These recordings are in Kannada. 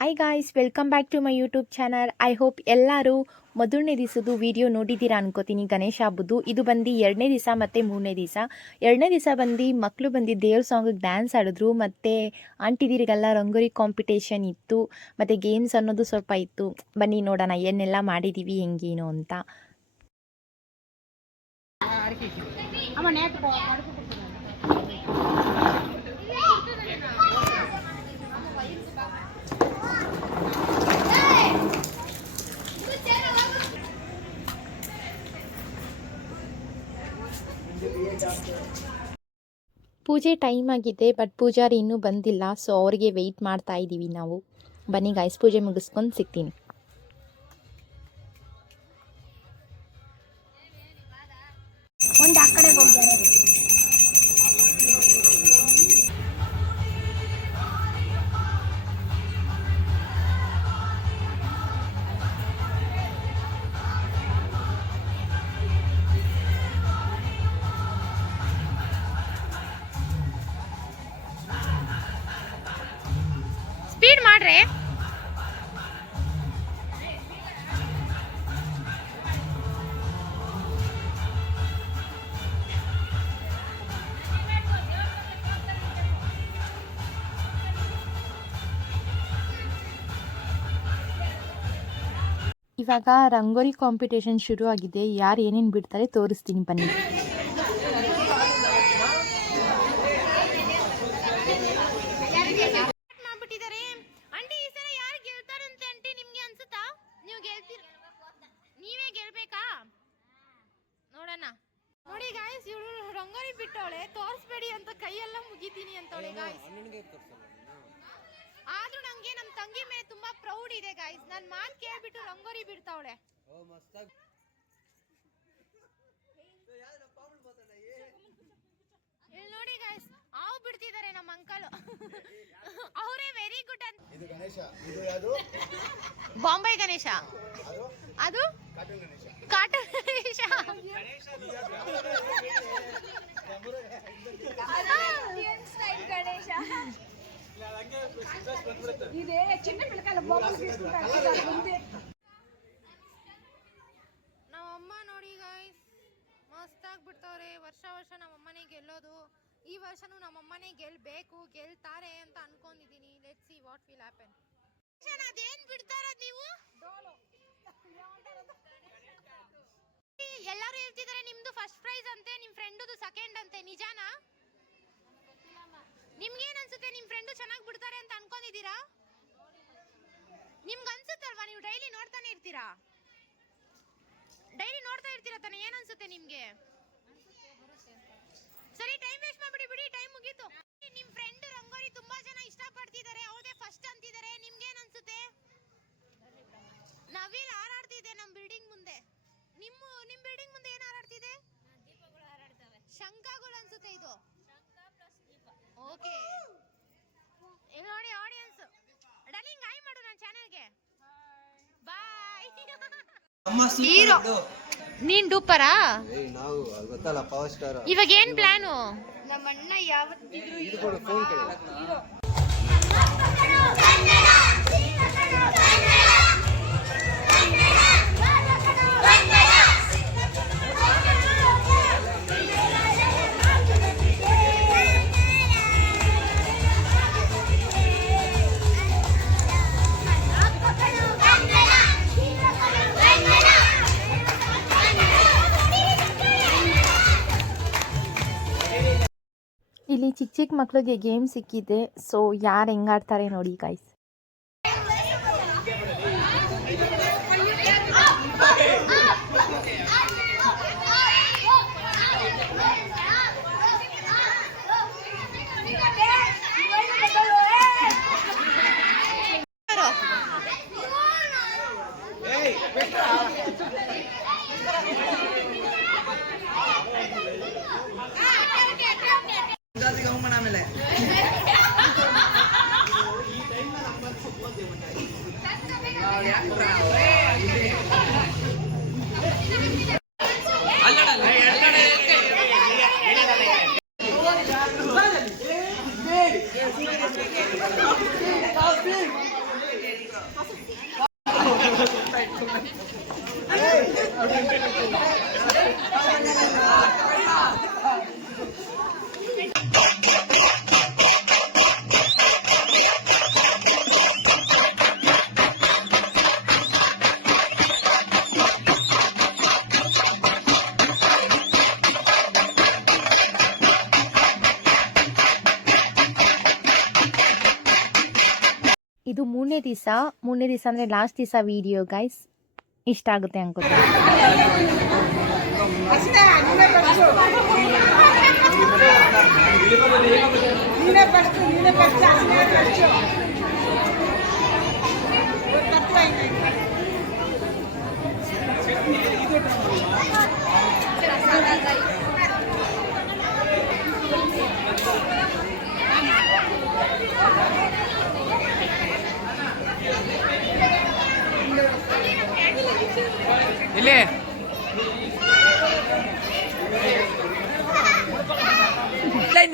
Hi guys, welcome back to my YouTube channel. I hope ಎಲ್ಲರೂ ಮೊದಲನೇ ದಿವಸದ್ದು ವಿಡಿಯೋ ನೋಡಿದ್ದೀರಾ ಅನ್ಕೋತೀನಿ. ಗಣೇಶ ಹಬ್ಬದ್ದು ಇದು ಬಂದು 2ನೇ ದಿವಸ ಮತ್ತು 3ನೇ ದಿವಸ. 2ನೇ ದಿವಸ ಬಂದು ಮಕ್ಕಳು ಬಂದು ದೇವ್ರ ಸಾಂಗಿಗೆ ಡ್ಯಾನ್ಸ್ ಆಡಿದ್ರು, ಮತ್ತು ಆಂಟಿದಿರಿಗೆಲ್ಲ ರಂಗೋಲಿ ಕಾಂಪಿಟೇಷನ್ ಇತ್ತು, ಮತ್ತು ಗೇಮ್ಸ್ ಅನ್ನೋದು ಸ್ವಲ್ಪ ಇತ್ತು. ಬನ್ನಿ ನೋಡೋಣ ಏನೆಲ್ಲ ಮಾಡಿದ್ದೀವಿ ಹೆಂಗೇನು ಅಂತ. ಪೂಜೆ ಟೈಮ್ ಆಗಿದೆ, ಬಟ್ ಪೂಜಾರಿ ಇನ್ನೂ ಬಂದಿಲ್ಲ. ಸೊ ಅವ್ರಿಗೆ ವೆಯ್ಟ್ ಮಾಡ್ತಾ ಇದ್ದೀವಿ ನಾವು. ಬನ್ನಿ ಗಾಯ್ಸ್, ಪೂಜೆ ಮುಗಿಸ್ಕೊಂಡು ಸಿಗ್ತೀನಿ. ಒಂದು ಆ ಕಡೆ ಹೋಗ್ತಾರೆ. ಸ್ಪೀಡ್ ಮಾಡ್ರೆ. ಇವಾಗ ರಂಗೋಲಿ ಕಾಂಪಿಟೇಷನ್ ಶುರು ಆಗಿದೆ. ಯಾರು ಏನೇನು ಬಿಡ್ತಾರೆ ತೋರಿಸ್ತೀನಿ ಬನ್ನಿ. ನೋಡಿ ಗಾಯ್ಸ್, ಇವಳು ರಂಗೋಲಿ ಬಿಟ್ಟವಳೆ. ತೋರಿಸ್ಬೇಡಿ ಅಂತ ಕೈಯೆಲ್ಲ ಮುಗಿತೀನಿ ಅಂತವಳೆ ಗಾಯ್ಸ್. ಆದ್ರೂ ನಂಗೆ ನಮ್ಮ ತಂಗಿ ಮೇಲೆ ತುಂಬಾ ಪ್ರೌಡ್ ಇದೆ ಗಾಯ್ಸ್. ನನ್ ಮಾತು ಕೇಳ್ಬಿಟ್ಟು ರಂಗೋಲಿ ಬಿಡ್ತಾವಳೆ. ಇಲ್ಲಿ ನೋಡಿ ಗಾಯ್ಸ್, ಹಾವು ಬಿಡ್ತಿದ್ದಾರೆ ನಮ್ಮ ಅಂಕಲ್. ಅವರೇ ವೆರಿ ಗುಡ್ ಅಂತ. ಇದು ಗಣೇಶ, ಇದು ಯಾವುದು? ಬಾಂಬೆ ಗಣೇಶ. ಅದು ಕಾರ್ಟೂನ್ ಗಣೇಶ. ಇದೇ ಚಿನ್ನ ಪಿಳಕಲ್ಲ ಬಾಬು తీసుకుంటారు. ನಮ್ಮಮ್ಮ ನೋಡಿ ಗಾಯ್ಸ್, ಮಸ್ತಾಗಿ ಬಿಡ್ತಾವ್ರೆ. ವರ್ಷ ನಮ್ಮಮ್ಮನೇ ಗೆಲ್ಲೋದು. ಈ ವರ್ಷನೂ ನಮ್ಮಮ್ಮನೇ ಗೆಲ್ಬೇಕು, ಗೆಲ್ತಾರೆ ಅಂತ ಅನ್ಕೊಂಡಿದೀನಿ. Let's see what will happen. ಅದೇನ್ ಬಿಡ್ತಾರದ್ ನೀವು? ಎಲ್ಲರೂ ಹೇಳ್ತಿದ್ದಾರೆ ನಿಮ್ದು ಫಸ್ಟ್ ಪ್ರೈಸ್ ಅಂತೆ, ನಿಮ್ ಫ್ರೆಂಡುದು ಸೆಕೆಂಡ್ ಅಂತೆ. ನಿಜಾನಾ? ನಿಮ್ಗೇನ್ ಅನ್ಸುತ್ತೆ? ನಿಮ್ ಫ್ರೆಂಡು ಚೆನ್ನಾಗಿ ಬಿಡ್ತಾರೆ ಅಂತ ಅನ್ಕೊಂಡಿದೀರಾ? ನಿಮ್ಗೆ ಅನ್ಸುತ್ತಲ್ವಾ? ನೀವು ಡೈಲಿ ನೋಡ್ತಾನೆ ಇರ್ತೀರಾ ತಾನೆ? ಏನ್ ಅನ್ಸುತ್ತೆ ನಿಮ್ಗೆ? ಸರಿ, ಟೈಮ್ ವೇಸ್ಟ್ ಮಾಡ್ಬಿಡಿ, ಬಿಡಿ, ಟೈಮ್ ಮುಗೀತು. ನಿಮ್ ಫ್ರೆಂಡ್ ರಂಗೋಲಿ ತುಂಬಾ ಜನ ಇಷ್ಟಪಡ್ತಿದ್ದಾರೆ, ಅವ್ರದೇ ಫಸ್ಟ್ ಅಂತಿದ್ದಾರೆ. ನಿಮ್ಗೇನ್ ಅನ್ಸುತ್ತೆ? ನವಿಲ್ ಹಾರಾಡ್ತಿದೆ ನಮ್ ಬಿಲ್ಡಿಂಗ್ ಮುಂದೆ. ನಿಮ್ ಬಿಲ್ಡಿಂಗ್ ಮುಂದೆ ಏನ್ ಹಾರಾಡ್ತಿದೆ? ಶಂಖಗಳು ಅನ್ಸುತ್ತೆ ಇದು. ಓಕೆ, ಇಲ್ಲಿ ನೋಡಿ ಆಡಿಯನ್ಸ್. ಡಾರ್ಲಿಂಗ್ ಹಾಯ್ ಮಾಡು ನನ್ನ ಚಾನೆಲ್ಗೆ. ಬಾಯ್. ಹೀರೋ ನೀನ್ ಡೂಪರಾ? ನಾವು ಗೊತ್ತಲ್ಲ, ಪವರ್ ಸ್ಟಾರ್. ಇವಾಗ ಏನ್ ಪ್ಲಾನು? ನಮ್ಮ ಅಣ್ಣ ಯಾವತ್ತಿದ್ರು ಇದು ಕೊಡು, ಫೋನ್ ಕೊಡು. ಇಲ್ಲಿ ಚಿಕ್ಕ ಮಕ್ಕಳಿಗೆ ಗೇಮ್ ಸಿಕ್ಕಿದೆ. ಸೊ ಯಾರು ಹೆಂಗಾಡ್ತಾರೆ ನೋಡಿ ಗೈಸ್. ಇದು ಮೂರನೇ ದಿವಸ ಅಂದರೆ ಲಾಸ್ಟ್ ದಿವಸ ವಿಡಿಯೋ ಗೈಸ್. ಇಷ್ಟ ಆಗುತ್ತೆ ಅನ್ಕೋತೀನಿ. ಇಲ್ಲಿ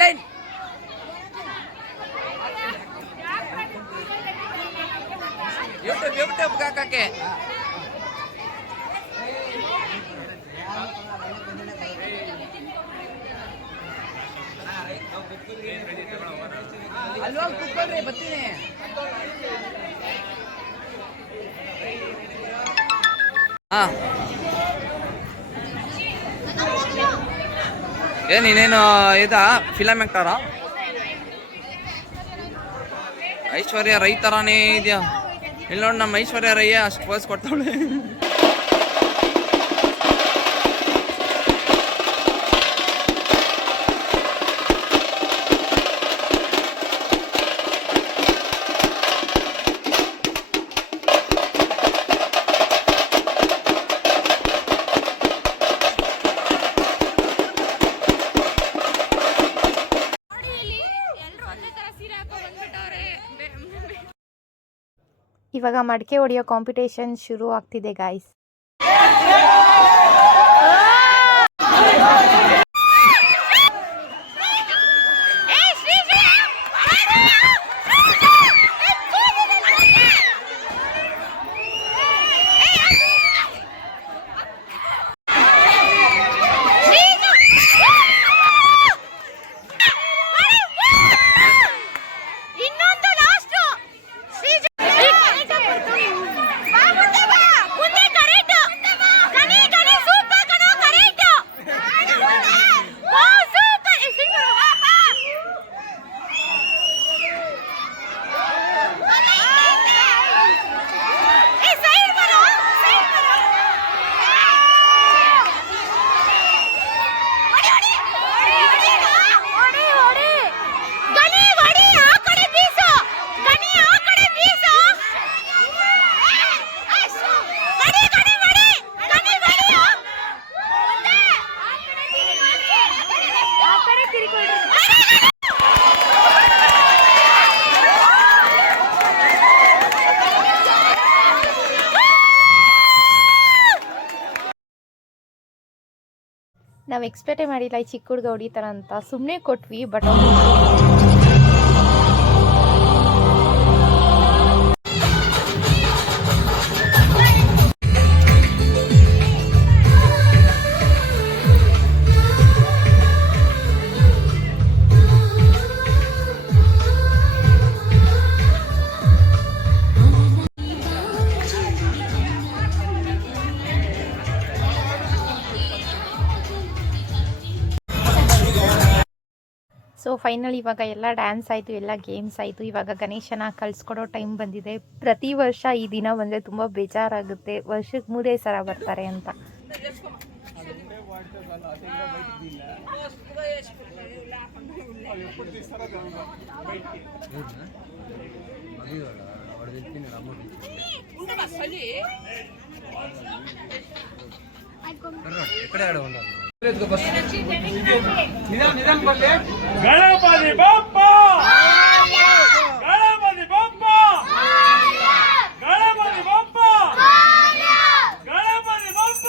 ಲೈನ್ ಯೂಟ್ಯೂಬ್ ಹಾಕಕ್ಕೆ ಅಲ್ವಾ ಕುತ್ಕೊಳ್ರಿ ಬರ್ತೀನಿ. ನೀನೇನು ಇದಾ ಫಿಲಮ್ ಆಕ್ಟರಾ? ಐಶ್ವರ್ಯ ರೈ ಥರಾನೇ ಇದೆಯಾ? ಇಲ್ಲಿ ನೋಡಿ ನಮ್ಮ ಐಶ್ವರ್ಯ ರೈ ಅಷ್ಟು ಪೋಸ್ ಕೊಡ್ತಾವಳೆ. ಇವಾಗ ಮಡಿಕೆ ಹೊಡೆಯೋ ಕಾಂಪಿಟೇಷನ್ ಶುರು ಆಗ್ತಿದೆ ಗಾಯ್ಸ್. ನಾವು ಎಕ್ಸ್ಪೆಕ್ಟೇ ಮಾಡಿಲ್ಲ ಈ ಚಿಕ್ಕ ಹುಡುಗ ಹೊಡಿತಾರ ಅಂತ. ಸುಮ್ಮನೆ ಕೊಟ್ವಿ ಬಟ್ ಸೊ ಫೈನಲ್ ಇವಾಗ ಎಲ್ಲ ಡ್ಯಾನ್ಸ್ ಆಯಿತು, ಎಲ್ಲ ಗೇಮ್ಸ್ ಆಯಿತು. ಇವಾಗ ಗಣೇಶನ ಕಳಿಸ್ಕೊಡೋ ಟೈಮ್ ಬಂದಿದೆ. ಪ್ರತಿ ವರ್ಷ ಈ ದಿನ ಬಂದರೆ ತುಂಬ ಬೇಜಾರಾಗುತ್ತೆ, ವರ್ಷಕ್ಕೆ 3 ಸಲ ಬರ್ತಾರೆ ಅಂತ. Ganapati Bappa Ganapati Bappa Ganapati Bappa Ganapati Bappa.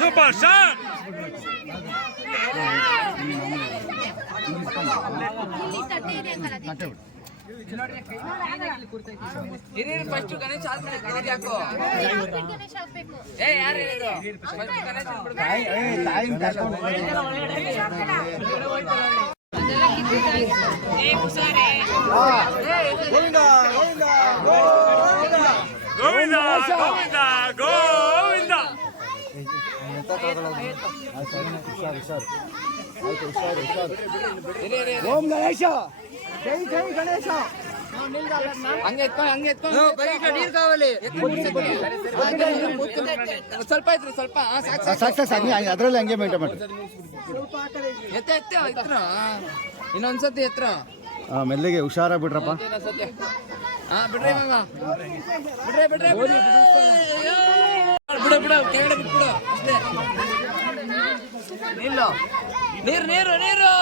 Super shot. First Ganesha ಆದ್ಮೇಲೆ ಗಣೇಶ ಹಾಕು. ಗಣೇಶ ಹಾಕ್ಬೇಕು. ಏ ಯಾರು ಹೇಳಿದ್ರು? ಫಸ್ಟ್ ಗಣೇಶ ಬಿಡ್ಬೇಕು. ಗೋವಿಂದ ಗೋವಿಂದ ಗೋವಿಂದ. ಓಂ ಗಣೇಶ, ಜೈ ಜೈ ಗಣೇಶ. ಹಂಗೆ ಎತ್ಕೊಂಡು ನೀರು ಕಾವಲಿ. ಸ್ವಲ್ಪ ಐತ್ರಿ, ಸ್ವಲ್ಪ ಸಾಕು ಅದರಲ್ಲಿ ಹಂಗೆ ಮೇಂಟೈನ್ ಮಾಡಿ. ಎತ್ರ ಇನ್ನೊಂದ್ಸತಿ ಎತ್ರ. ಮೆಲ್ಲಿಗೆ ಹುಷಾರಾಗಿ ಬಿಡ್ರಪ್ಪ. ಬಿಡ್ರಿ ಮಾಮ, ಬಿಡ್ರೆ ಬಿಡು ಕೆಳಗಡೆ ಬಿಟ್ಬಿಡು ಅಷ್ಟೇ. ನೀರು.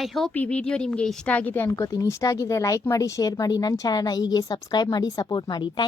ಐ ಹೋಪ್ ಈ ವಿಡಿಯೋ ನಿಮಗೆ ಇಷ್ಟ ಆಗಿದೆ ಅನ್ಕೋತೀನಿ. ಇಷ್ಟ ಆಗಿದ್ರೆ ಲೈಕ್ ಮಾಡಿ, ಶೇರ್ ಮಾಡಿ, ನನ್ನ ಚಾನಲ್ನ ಹೀಗೆ ಸಬ್ಸ್ಕ್ರೈಬ್ ಮಾಡಿ, ಸಪೋರ್ಟ್ ಮಾಡಿ. ಥ್ಯಾಂಕ್